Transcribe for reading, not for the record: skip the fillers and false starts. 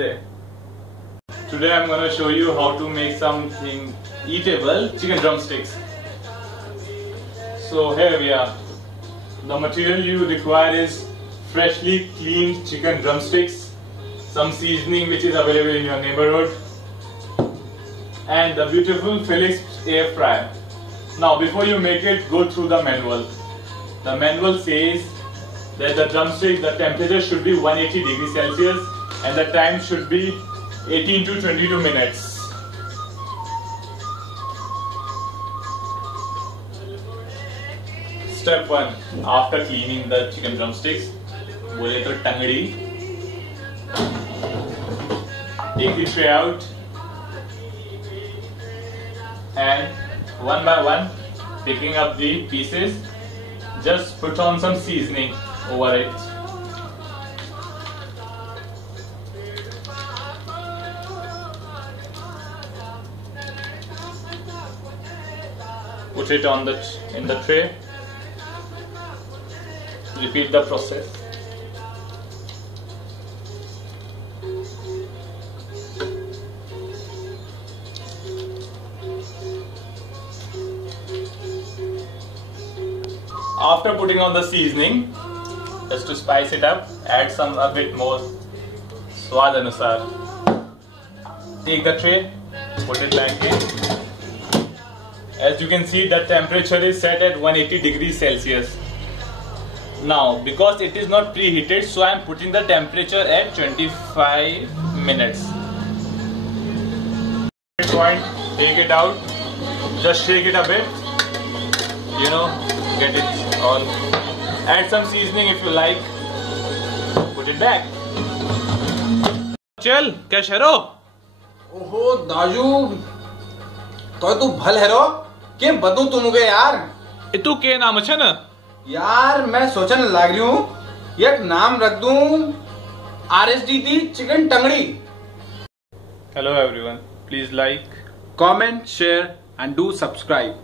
Namaste. Today I'm going to show you how to make something eatable chicken drumsticks. So here we are. The material you require is freshly cleaned chicken drumsticks, some seasoning which is available in your neighborhood, and the beautiful Philips air fryer. Now before you make it, go through the manual. The manual says that the drumstick, the temperature should be 180 degrees Celsius and the time should be 18 to 22 minutes. Step 1. After cleaning the chicken drumsticks, bole to tangdi. Take the tray out and one by one, picking up the pieces, just put on some seasoning over it. Put it on in the tray. Repeat the process. After putting on the seasoning, just to spice it up, add a bit more swad anusar. Take the tray, put it back in. As you can see, the temperature is set at 180 degrees Celsius. Now, because it is not preheated, so I am putting the temperature at 25 minutes. Point, take it out, just shake it a bit, get it all. Add some seasoning if you like, put it back. चल क्या शहरो? ओहो दाजू, तो तू भल हेरो के बदू तुम गए यार? तू के नाम है ना? यार मैं सोचने लग रही हूँ एक नाम रख दूँ RSDT चिकन टंगड़ी. Hello everyone, please like, comment, share and do subscribe.